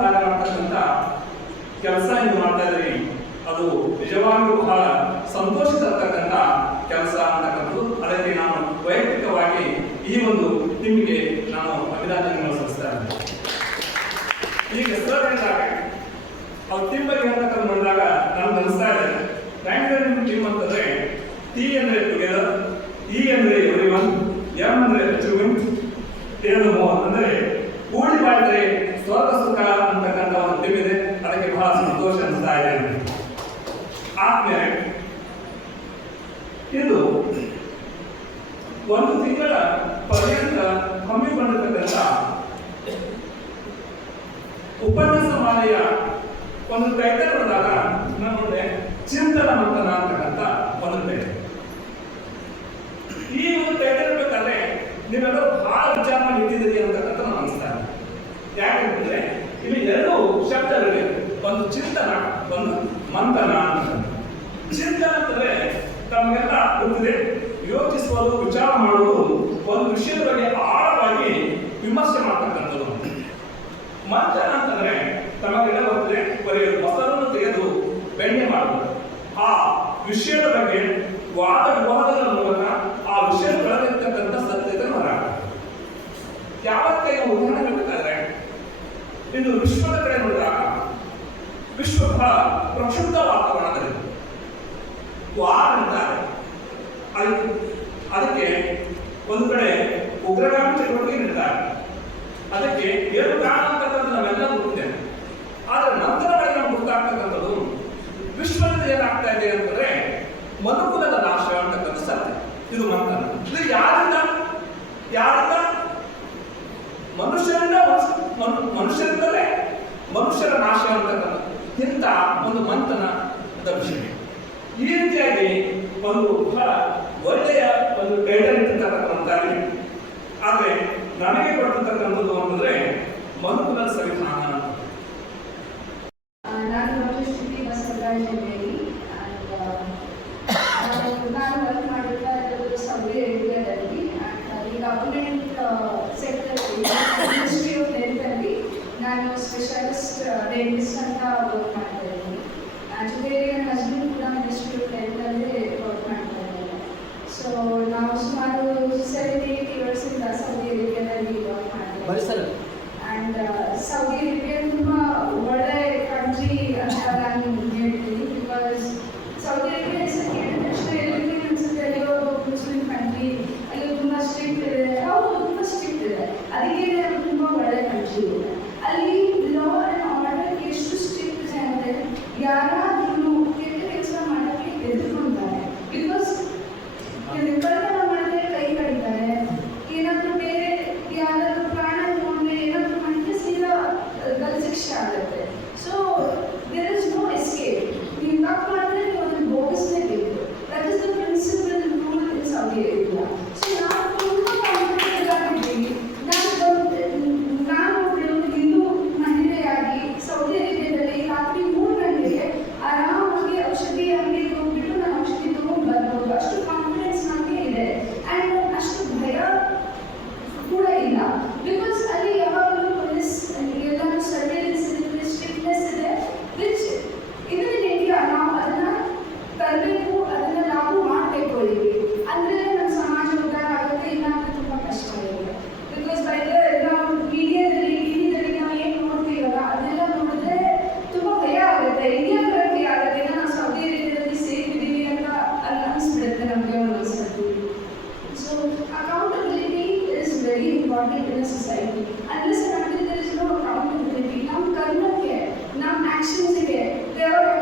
ಕಾರ್ಯ ಮಾಡ್ತಕ್ಕಂಥ ಕೆಲಸ ನೀವು ಮಾಡ್ತಾ ಇದ್ರಿ. ಅದು ನಿಜವಾಗಿಯೂ ಬಹಳ ಸಂತೋಷ ತರ್ತಕ್ಕಂಥ ಕೆಲಸ ಅಂತಕ್ಕಂಥದ್ದು. ಅದಕ್ಕೆ ನಾನು ವೈಯಕ್ತಿಕವಾಗಿ ಈ ಒಂದು ನಿಮಗೆ ನಾನು ಅಭಿನಂದನೆಗಳನ್ನು ಸಲ್ಲಿಸ್ತಾ ಇದ್ದೇನೆ. ಈಗ ಸರ್ ಹೇಳಿದಾಗ, ಅವ್ರ ಟೀಮ್ ಬಗ್ಗೆ ಹೇಳ್ತಕ್ಕಂಥ ನೋಡಿದಾಗ ನಾನು ಅನಿಸ್ತಾ ಟೀಮ್ ಅಂತಂದ್ರೆ ಟಿ ಅಂದ್ರೆ ಟುಗೆದರ್ ಇ ಅಂದ್ರೆ ಎವ್ರಿ ಒನ್ ಎಂ ಅಂದ್ರೆ ಅಚೀವ್ಮೆಂಟ್ ಏನು ಅಂದ್ರೆ ಕೂಡಿ ಮಾಡಿದ್ರೆ ಸ್ವರ್ಗ ಸುಖ ಅಂತಕ್ಕಂಥ ಒಂದು ಟೀಮ್ ಇದೆ ಅದಕ್ಕೆ ಬಹಳ ಸಂತೋಷ ಅನಿಸ್ತಾ ಇದೆ ಆದ್ಮೇಲೆ ಇದು ಒಂದು ತಿಂಗಳ ಪರ್ಯಂತ ಹಮ್ಮಿಕೊಂಡಿರ್ತಕ್ಕಂಥ ಉಪನ್ಯಾಸ ಮಾಲೆಯ ಒಂದು ಟೈಟಲ್ ಬಂದಾಗ ನಮ್ಮೊಂದೆ ಮುಂದೆ ಚಿಂತನ ಮಂಥನ ಅಂತಕ್ಕಂಥ ಒಂದು ಟೈಟಲ್ ಈ ಒಂದು ಟೈಟಲ್ ಬೇಕಾದ್ರೆ ನೀವೆಲ್ಲರೂ ಬಹಳ ವಿಚಾರ ನಿಂತಿದ್ದೀರಿ ಅಂತಕ್ಕಂಥ ನಾನು ಅನಿಸ್ತಾ ಯಾಕಂತಂದ್ರೆ ಇಲ್ಲಿ ಎರಡು ಶಬ್ದಗಳಿವೆ. ಒಂದು ಚಿಂತನ, ಒಂದು ಮಂಥನ ಅಂತ. ಚಿಂತನ ಅಂತಂದ್ರೆ ತಮಗೆಲ್ಲ ಗೊತ್ತಿದೆ. ಯೋಚಿಸುವುದು, ವಿಚಾರ ಮಾಡುವುದು ಒಂದು ವಿಷಯದ ಬಗ್ಗೆ ಆಳವಾಗಿ ವಿಮರ್ಶೆ ಮಾಡ್ತಕ್ಕಂಥದ್ದು. ಮಂಥನ ಅಂತಂದ್ರೆ ತಮಗೆಲ್ಲ ಗೊತ್ತಿದೆ ಬರೆಯೋದು ಮೊಸರನ್ನು ತೆಗೆದು ಬೆಣ್ಣೆ ಮಾಡುವುದು. ಆ ವಿಷಯದ ಬಗ್ಗೆ ವಾದ ವಿವಾದಗಳ ಮೂಲಕ ಆ ವಿಷಯದ ಬೆಳೆದಿರ್ತಕ್ಕಂಥ ಸತ್ಯತೆ ಹೊರ ಯಾವತ್ತೇ ಉದಾಹರಣೆ ಬೇಕಾದ್ರೆ ಇನ್ನು ವಿಶ್ವದ ಕಡೆ ನೋಡಿದಾಗ ವಿಶ್ವ ಬಹಳ ಪ್ರಕ್ಷುಬ್ಧ ವಾತಾವರಣದಲ್ಲಿದೆ ವಾರ್ ಅಂತಾರೆ ಅದಕ್ಕೆ ಅದಕ್ಕೆ ಒಂದು ಕಡೆ ಉಗ್ರಗಾಮಿ ಚಟುವಟಿಕೆ ಅದಕ್ಕೆ ಏನು ಕಾರಣ ಅಂತಕ್ಕಂಥ ನಾವೆಲ್ಲ ಗೊತ್ತಿದೆ ಆದ್ರೆ ನಂತರ ನಾವು ಗೊತ್ತಾಗ್ತಕ್ಕಂಥದ್ದು ವಿಶ್ವದಲ್ಲಿ ಏನಾಗ್ತಾ ಇದೆ ಅಂತಂದ್ರೆ ಮನುಕುಲದ ನಾಶ ಅಂತಕ್ಕಂಥ ಸತ್ಯ. ಇದು ಮಂಥನ. ಇದು ಯಾರಿಂದ? ಯಾರಿಂದ? ಮನುಷ್ಯರಿಂದ ಮನುಷ್ಯ- ಮನು- ಮನುಷ್ಯರಿಂದಲೇ ಮನುಷ್ಯರ ನಾಶ ಅಂತಕ್ಕಂಥ ಇಂಥ ಒಂದು ಮಂಥನದ ವಿಷಯ. ಈ ರೀತಿಯಾಗಿ ಒಂದು ಬಹಳ ಒಳ್ಳೆಯ ಒಂದು ಟೈಟಲ್ ಇರ್ತಕ್ಕಂಥದ್ದಾಗಿ ಆದರೆ ನನಗೆ ಕೊಟ್ಟಿರ್ತಕ್ಕಂಥದ್ದು ಅಂತಂದ್ರೆ ಮನುಕುಲ ಸಂವಿಧಾನ ನಾನು ನಾನು ವರ್ಕ್ ಸೆಕ್ಟರ್ ಹೆಲ್ತಲ್ಲಿ ನಾನು ಸ್ಪೆಷಲಿಸ್ಟ್ ಡೆಂಟಿಸ್ಟ್ ಅಂತ ವರ್ಕ್ ಮಾಡ್ತಾ ಇದ್ದೀನಿ. ಜೊತೆಗೆ ನನ್ನ ಹಸ್ಬೆಂಡ್ ಕೂಡ ministry mortal in a society. Unless and until there is no accountability, num karma care, num actions care, there are